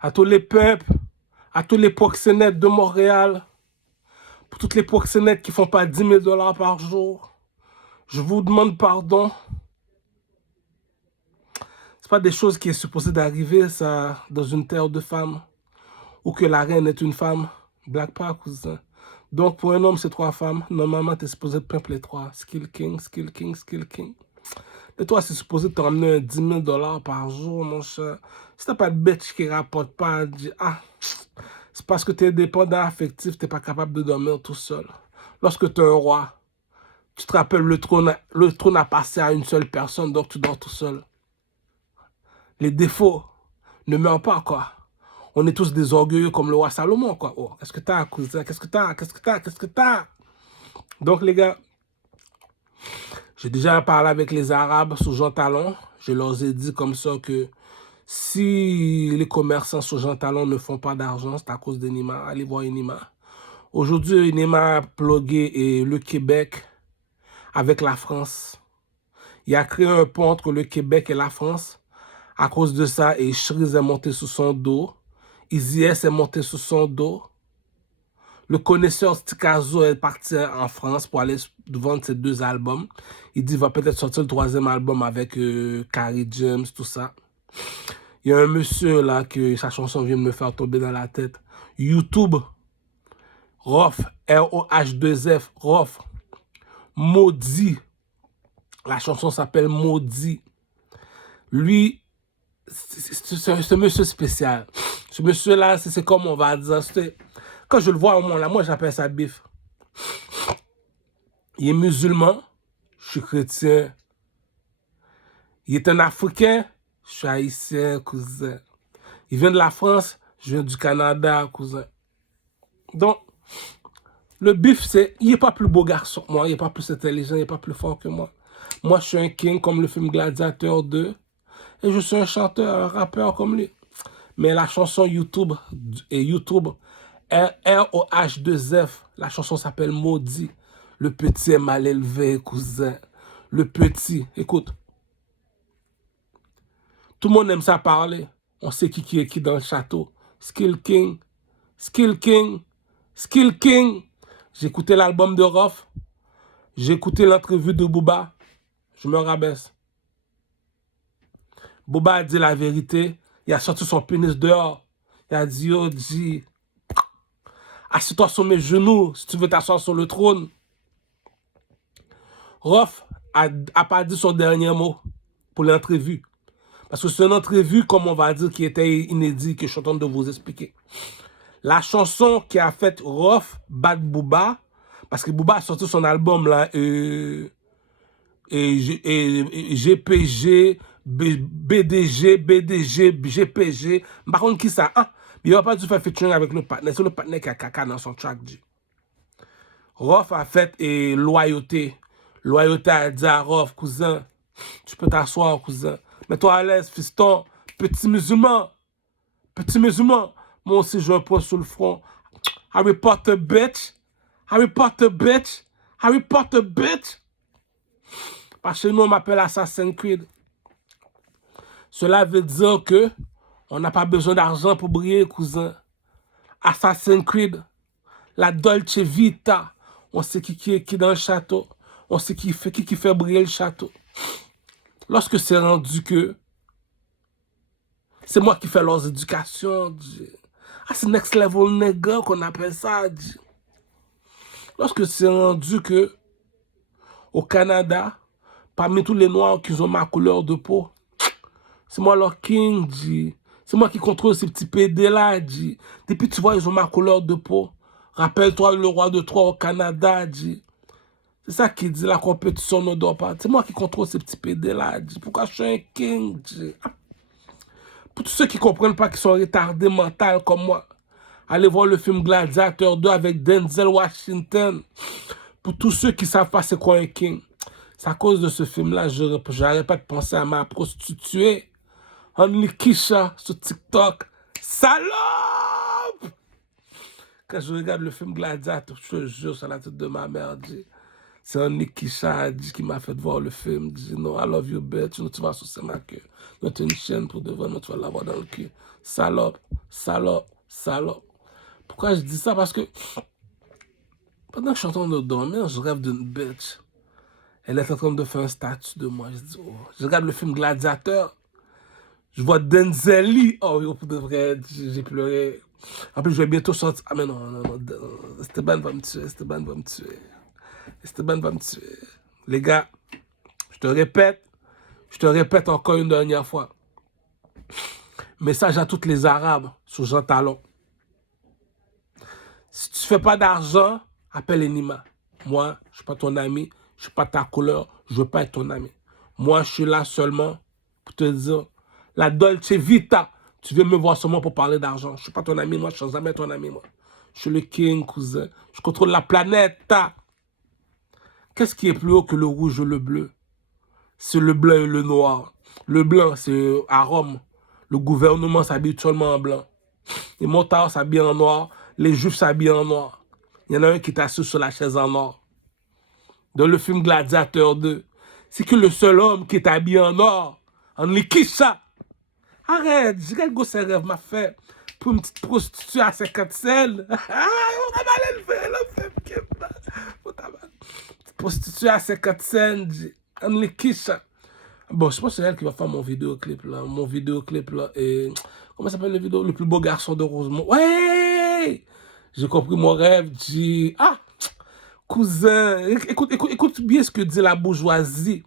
à tous les peuples, à tous les proxénètes de Montréal, pour toutes les proxénètes qui font pas 10 000 $ par jour, je vous demande pardon. C'est pas des choses qui est supposées d'arriver, ça, dans une terre de femmes, ou que la reine est une femme. Black Power, cousin. Donc, pour un homme, c'est 3 femmes. Normalement, tu es supposé de pimper les 3. Skill King, Skill King, Skill King. Et toi, c'est supposé te ramener un 10 000 $ par jour, mon cher. Si t'as pas de bitch qui rapporte pas, dis, ah, c'est parce que tu es dépendant affectif, tu n'es pas capable de dormir tout seul. Lorsque tu es un roi, tu te rappelles, le trône a passé à une seule personne, donc tu dors tout seul. Les défauts ne meurent pas, quoi. On est tous des orgueilleux comme le roi Salomon, quoi. Oh, qu'est-ce que t'as, cousin? Qu'est-ce que t'as? Qu'est-ce que t'as? Qu'est-ce que t'as? Donc, les gars, j'ai déjà parlé avec les Arabes sous Jean Talon. Je leur ai dit comme ça que si les commerçants sous Jean Talon ne font pas d'argent, c'est à cause d'Enima. Allez voir Enima. Aujourd'hui, Enima a plugué le Québec avec la France. Il a créé un pont entre le Québec et la France. À cause de ça, et Shriz est monté sous son dos. Izies est monté sous son dos. Le connaisseur Stikazo est parti en France pour aller vendre ses 2 albums. Il dit qu'il va peut-être sortir le 3e album avec Carrie James, tout ça. Il y a un monsieur là que sa chanson vient de me faire tomber dans la tête. YouTube, Rof, R-O-H-2-F, Rof, Maudit. La chanson s'appelle Maudit. Lui, c'est un monsieur spécial. Ce monsieur-là, c'est comme on va dire. Quand je le vois au moins là, moi j'appelle ça bif. Il est musulman, je suis chrétien. Il est un Africain, je suis haïtien, cousin. Il vient de la France, je viens du Canada, cousin. Donc, le bif, c'est, il n'est pas plus beau garçon que moi, il n'est pas plus intelligent, il n'est pas plus fort que moi. Moi, je suis un king comme le film Gladiateur 2. Et je suis un chanteur, un rappeur comme lui. Mais la chanson YouTube, R-O-H-2-F, la chanson s'appelle Maudit. Le petit est mal élevé, cousin. Le petit, écoute. Tout le monde aime ça parler. On sait qui est qui dans le château. Skill King, Skill King, Skill King. J'ai écouté l'album de Rof. J'ai écouté l'entrevue de Booba. Je me rabaisse. Booba a dit la vérité. Il a sorti son pénis dehors. Il a dit, oh, dis, assieds-toi sur mes genoux si tu veux t'asseoir sur le trône. Rof a pas dit son dernier mot pour l'entrevue. Parce que c'est une entrevue, comme on va dire, qui était inédit, que je suis en train de vous expliquer. La chanson qui a fait Rof, Bad Booba, parce que Booba a sorti son album là, GPG, BDG, GPG. Par contre, qui ça? Ah, il n'a pas dû faire featuring avec le partenaire. C'est le partenaire qui a caca dans son track. Rof a fait Loyauté. Loyauté a dit à Rof, cousin, tu peux t'asseoir, cousin. Mets-toi à l'aise, fiston. Petit musulman. Petit musulman. Moi aussi, j'ai un point sur le front. Harry Potter, bitch. Harry Potter, bitch. Harry Potter, bitch. Parce que nous, on m'appelle Assassin's Creed. Cela veut dire que on n'a pas besoin d'argent pour briller, cousin. Assassin's Creed. La Dolce Vita. On sait qui est qui dans le château. On sait qui fait briller le château. Lorsque c'est rendu que c'est moi qui fais leurs éducations, ah, c'est next level nigga qu'on appelle ça. Lorsque c'est rendu que au Canada, parmi tous les Noirs qui ont ma couleur de peau, c'est moi leur king, c'est moi qui contrôle ces petits PD là, Depuis tu vois, ils ont ma couleur de peau. Rappelle-toi le roi de Troie au Canada, C'est ça qui dit la compétition ne dort pas. C'est moi qui contrôle ces petits PD là, Pourquoi je suis un king, Pour tous ceux qui ne comprennent pas, qui sont retardés mentaux comme moi, allez voir le film Gladiateur 2 avec Denzel Washington. Pour tous ceux qui ne savent pas c'est quoi un king. C'est à cause de ce film-là, je n'arrête pas de penser à ma prostituée. Only Kisha sur TikTok. Salope! Quand je regarde le film Gladiateur, je te jure, sur la tête de ma mère, C'est un Nikisha qui m'a fait voir le film. Dit non, I love you, bitch. Tu vas sur ma queue. Non, tu es une chaîne pour de vrai, non, tu vas l'avoir dans le cul. Salope, salope, salope. Pourquoi je dis ça? Parce que pendant que je suis en train de dormir, je rêve d'une bitch. Elle est en train de faire un statut de moi. Je dis, oh. Je regarde le film Gladiateur. Je vois Denzel Lee. Oh, yo, pour de vrai, j'ai pleuré. En plus, je vais bientôt sortir. Ah, mais non, non, non. Esteban va me tuer. Esteban va me tuer. Esteban va me tuer. Les gars, je te répète encore une dernière fois. Message à tous les Arabes sur Jean Talon. Si tu fais pas d'argent, appelle Enima. Moi, je suis pas ton ami, je suis pas ta couleur, je veux pas être ton ami. Moi, je suis là seulement pour te dire, la Dolce Vita, tu veux me voir seulement pour parler d'argent. Je suis pas ton ami, moi, je suis jamais ton ami, moi. Je suis le king, cousin. Je contrôle la planète. Qu'est-ce qui est plus haut que le rouge et le bleu? C'est le blanc et le noir. Le blanc, c'est à Rome. Le gouvernement s'habille seulement en blanc. Les motards s'habillent en noir. Les juifs s'habillent en noir. Il y en a un qui est assis sur la chaise en or. Dans le film Gladiateur 2, c'est que le seul homme qui est habillé en or, en Nikisha. Arrête, j'ai quel ce rêve m'a fait pour une petite prostituée à 50 cents. Ah, on a mal élevé, le film. Prostituée à 50 cents, en Nikisha. Bon, je pense que c'est elle qui va faire mon vidéoclip là. Mon vidéoclip là. Et comment s'appelle le vidéo? Le plus beau garçon de Rosemont. Ouais! J'ai compris mon rêve. Ah! Cousin, écoute bien ce que dit la bourgeoisie.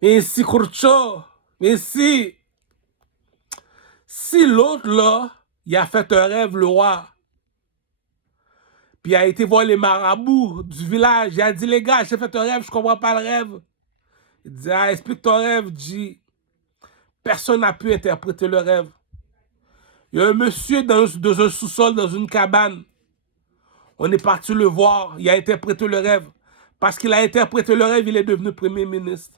Mais si, Kurcho, mais si l'autre là, il a fait un rêve, le roi, puis il a été voir les marabouts du village, il a dit, les gars, j'ai fait un rêve, je comprends pas le rêve. Il dit, ah, explique ton rêve, dit. Personne n'a pu interpréter le rêve. Il y a un monsieur dans un sous-sol, dans une cabane. On est parti le voir, il a interprété le rêve. Parce qu'il a interprété le rêve, il est devenu premier ministre.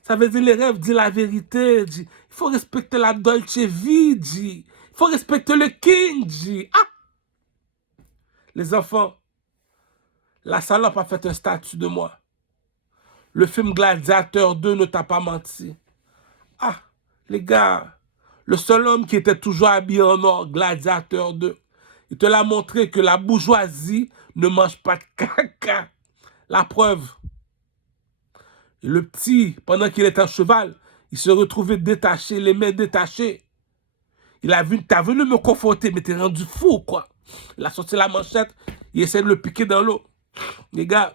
Ça veut dire les rêves disent la vérité, dit. Il faut respecter la Dolce Vita, dit. Il faut respecter le king, dit. Ah! Les enfants, la salope a fait un statut de moi. Le film Gladiateur 2 ne t'a pas menti. Ah, les gars, le seul homme qui était toujours habillé en or, Gladiateur 2, il te l'a montré que la bourgeoisie ne mange pas de caca. La preuve. Et le petit, pendant qu'il était à cheval, il se retrouvait détaché, les mains détachées. T'as venu me confronter, mais t'es rendu fou, quoi. Il a sorti la manchette, il essaie de le piquer dans l'eau. Les gars,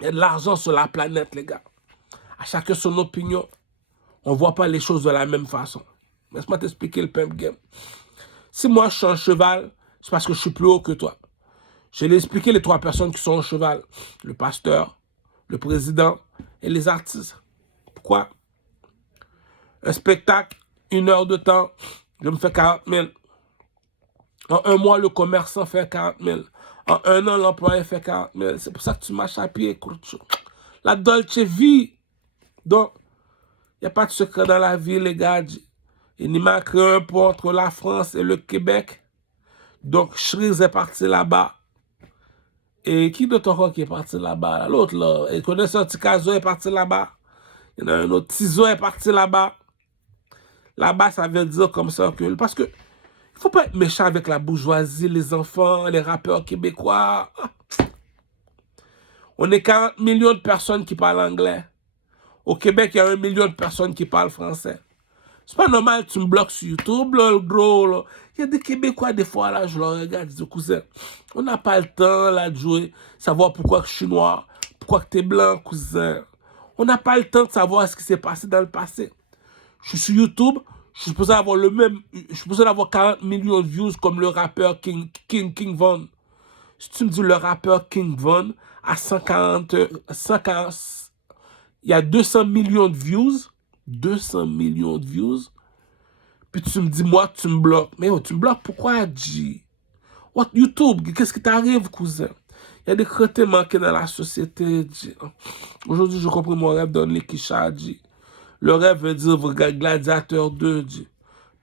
il y a de l'argent sur la planète, les gars. À chacun son opinion. On ne voit pas les choses de la même façon. Laisse-moi t'expliquer le pimp game. Si moi, je suis un cheval, c'est parce que je suis plus haut que toi. Je vais expliquer les 3 personnes qui sont au cheval. Le pasteur, le président et les artistes. Pourquoi? Un spectacle, 1 heure de temps, je me fais 40 000. En 1 mois, le commerçant fait 40 000. En 1 an, l'employé fait 40 000. C'est pour ça que tu marches à pied, Kurcho. La Dolce Vita. Donc, il n'y a pas de secret dans la vie, les gars. Il m'a créé un pont entre la France et le Québec. Donc, Shreeze est parti là-bas. Et qui d'autre encore qui est parti là-bas? L'autre, là. Et connaisseur Tikazo est parti là-bas. Il y en a un autre. Tizo est parti là-bas. Là-bas, ça veut dire comme ça que... Parce que il ne faut pas être méchant avec la bourgeoisie, les enfants, les rappeurs québécois. On est 40 millions de personnes qui parlent anglais. Au Québec, il y a 1 million de personnes qui parlent français. C'est pas normal que tu me bloques sur YouTube, là, le gros, là. Il y a des Québécois, des fois, là, je leur regarde, je dis, cousin, on n'a pas le temps, là, de jouer, savoir pourquoi je suis noir, pourquoi tu es blanc, cousin. On n'a pas le temps de savoir ce qui s'est passé dans le passé. Je suis sur YouTube, je suis supposé avoir je suis supposé avoir 40 millions de views comme le rappeur King Von. Si tu me dis le rappeur King Von à 140, il y a 200 millions de views, 200 millions de views, puis tu me dis, moi, tu me bloques. Mais oh, tu me bloques, pourquoi, G? What, YouTube, qu'est-ce qui t'arrive, cousin? Il y a des crétés manqués dans la société, G. Aujourd'hui, je comprends mon rêve dans Nikisha, G. Le rêve veut dire Gladiateur 2, G.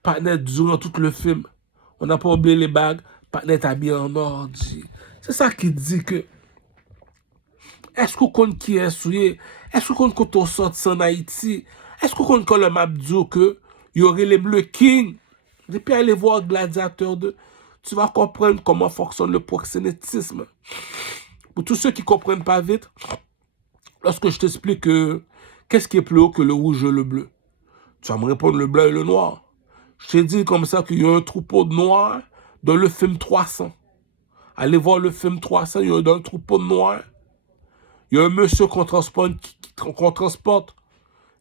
Patnet durant tout le film. On n'a pas oublié les bagues. Patnet habillé en or, G. C'est ça qui dit que Est-ce qu'on compte qui est souillé? Est-ce qu'on compte quand on sort en Haïti? Est-ce qu'on compte quand le map dit que il y aurait les Bleus King? Depuis aller voir Gladiateur 2, tu vas comprendre comment fonctionne le proxénétisme. Pour tous ceux qui ne comprennent pas vite, lorsque je t'explique qu'est-ce qui est plus haut que le rouge et le bleu, tu vas me répondre le blanc et le noir. Je t'ai dit comme ça qu'il y a un troupeau de noirs dans le film 300. Allez voir le film 300, il y a dans le troupeau de noirs. Il y a un monsieur qu'on transporte.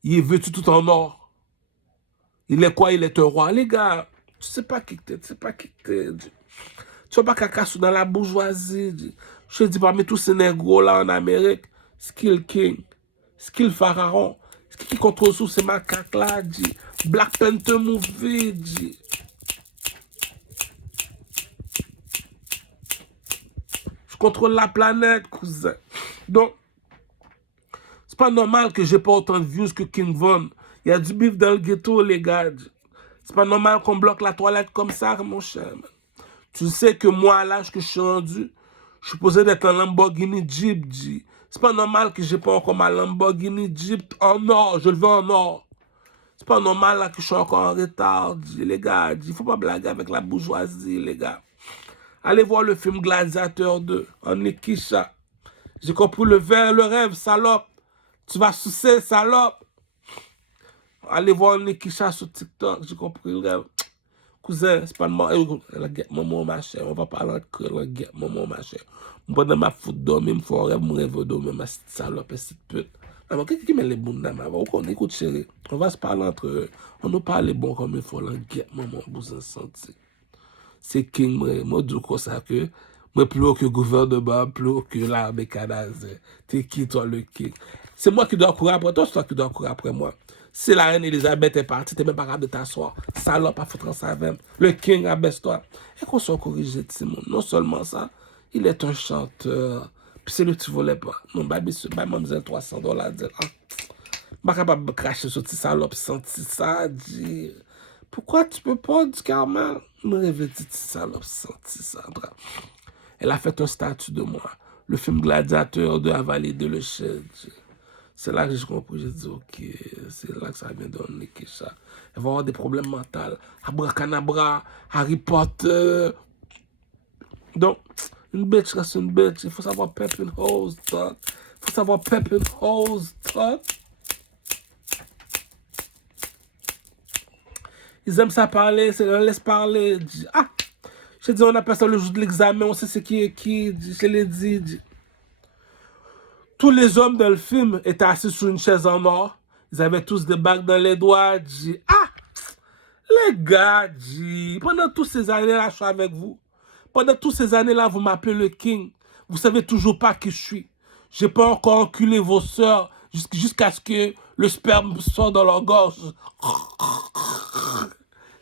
Il est vêtu tout en or. Il est quoi? Il est un roi. Les gars, tu sais pas qui t'es, tu sais pas qui t'es. Tu vas pas cacassou dans la bourgeoisie. Je te dis parmi tous ces négros là en Amérique, Skill King, Skill Pharaon, qui contrôle sous ces macaques là, Black Panther Movie, Je contrôle la planète, cousin. Donc, c'est pas normal que j'ai pas autant de views que King Von. Il y a du bif dans le ghetto, les gars. C'est pas normal qu'on bloque la toilette comme ça, mon cher. Tu sais que moi, à l'âge que je suis rendu, je suis posé d'être un Lamborghini Jeep, C'est pas normal que j'ai pas encore ma Lamborghini Jeep en or. Je le veux en or. C'est pas normal là que je suis encore en retard, les gars. Il faut pas blaguer avec la bourgeoisie, les gars. Allez voir le film Gladiateur 2, en Nikisha. J'ai compris le rêve, salope. Tu vas sucer, salope. Allez voir Nikisha sur TikTok, j'ai compris le rêve. Cousin, c'est pas de moi. La guette maman, ma chère. On va parler entre la guette maman, ma chère. Moi, dans ma fout dormir, me faut rêve, mon rêve dormir, ma petite salope, petite pute. Alors, qui met les boules dans ma voix? On écoute, chérie. On va se parler entre eux. On nous parle bon comme il faut, la guette maman, vous en sentez. C'est King, moi, du coup, ça que. Moi, plus haut que le gouvernement, plus haut que l'armée canadienne. T'es qui, toi, le King? C'est moi qui dois courir après toi, c'est toi qui dois courir après moi. Si la reine Elisabeth est partie, t'es même pas capable de t'asseoir. Salope, à foutre en savème. Le King, abaisse-toi. Et qu'on soit corrigé de Simon. Non seulement ça, il est un chanteur. Puis c'est lui que tu voulais pas. Non, baby, mademoiselle $300. Dire, ah, pas capable de cracher sur petit salope, senti ça, dire. Pourquoi tu peux pas, du Carmel? Me réveiller, petit salope, senti ça. Elle a fait un statut de moi. Le film Gladiateur de Avaler de le chef. C'est là que j'ai compris, j'ai dit, ok, c'est là que ça vient donner ça. Elle va avoir des problèmes mentaux. Abracadabra, Harry Potter. Donc, une bitch reste une bitch. Il faut savoir pep une hose, talk. Il faut savoir pep une hose, talk. Ils aiment ça parler, c'est leur laisse parler. Ah, je dis, on appelle ça le jour de l'examen, on sait c'est qui est qui. Je l'ai dit. Tous les hommes dans le film étaient assis sur une chaise en or. Ils avaient tous des bagues dans les doigts. Ah, les gars, pendant toutes ces années-là, je suis avec vous. Pendant toutes ces années-là, vous m'appelez le King. Vous savez toujours pas qui je suis. J'ai pas encore enculé vos sœurs jusqu'à ce que le sperme sorte dans leur gorge.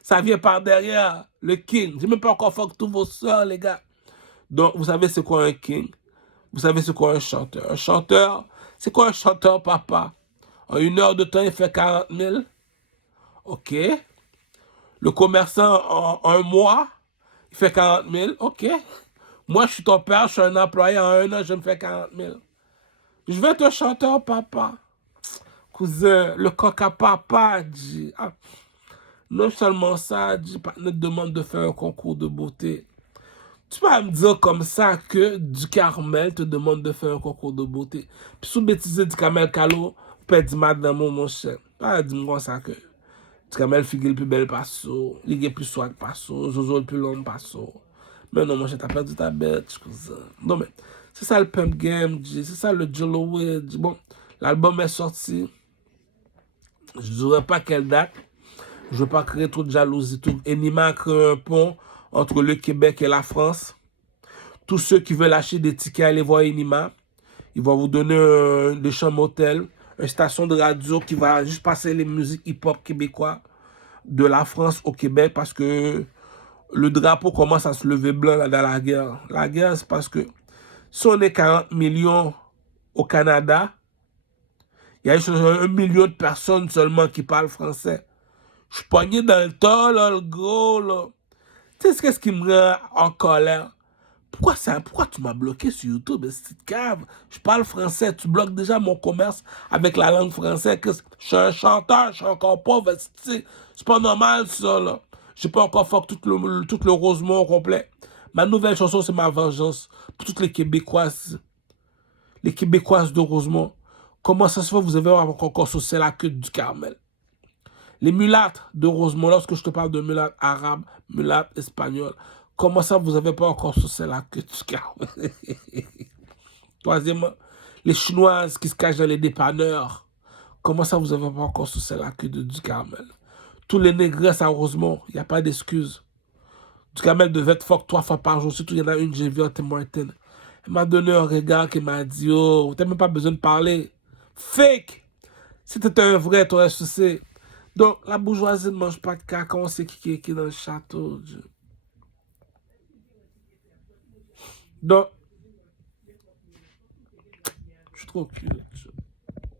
Ça vient par derrière, le King. J'ai même pas encore fuck tous vos sœurs, les gars. Donc, vous savez c'est quoi un King? Vous savez c'est quoi un chanteur? Un chanteur, c'est quoi un chanteur, papa? En 1 heure de temps, il fait 40 000. OK. Le commerçant, en 1 mois, il fait 40 000. OK. Moi, je suis ton père, je suis un employé. En 1 an, je me fais 40 000. Je vais être un chanteur, papa. Cousin, le coq à papa, dit. Ah. Non seulement ça, dit, ne te demande de faire un concours de beauté. Tu vas me dire comme ça que du Carmel te demande de faire un concours de beauté. Puis sous bêtise du Carmel Calo, peut dire madame mon cher. Pas dire-moi ça que du Carmel figure le plus belle passo, il est plus soit passo, Jojo le plus long passo. Mais non, mon cher, t'as perdu ta bête, cousin. Non, mais c'est ça le pump game, c'est ça le Joloway. Bon, l'album est sorti. Je ne dirais pas quelle date. Je ne veux pas créer trop de jalousie. Enima a créé un pont entre le Québec et la France. Tous ceux qui veulent acheter des tickets, allez voir Enima. Il va vous donner des chambres hôtels, une station de radio qui va juste passer les musiques hip-hop québécois de la France au Québec parce que le drapeau commence à se lever blanc là, dans la guerre. La guerre, c'est parce que si on est 40 millions au Canada, il y a juste 1 million de personnes seulement qui parlent français. Je suis pogné dans le temps, là, le gros, là. Tu sais ce qui me rend en colère? Pourquoi tu m'as bloqué sur YouTube, cette cave? Je parle français, tu bloques déjà mon commerce avec la langue française. Je suis un chanteur, je suis encore pauvre, c'est pas normal ça, là. J'ai pas encore fait tout le Rosemont au complet. Ma nouvelle chanson, c'est ma vengeance pour toutes les Québécoises de Rosemont. Comment ça se fait que vous avez encore saucé la queue du Carmel? Les mulâtres de Rosemont, lorsque je te parle de mulâtres arabes, mulâtres espagnols, comment ça vous n'avez pas encore saucé la queue du Carmel? Troisièmement, les Chinoises qui se cachent dans les dépanneurs, comment ça vous n'avez pas encore saucé la queue du Carmel? Tous les négresses à Rosemont, il n'y a pas d'excuse. Du Carmel devait être fuck 3 fois par jour, surtout il y en a une, j'ai vu à Tim Martin. Elle m'a donné un regard qui m'a dit, oh, t'as même pas besoin de parler. Fake! Si t'étais un vrai, t'aurais saucé. Donc, la bourgeoisie ne mange pas de caca, on sait qui est dans le château. Donc, je suis trop cul.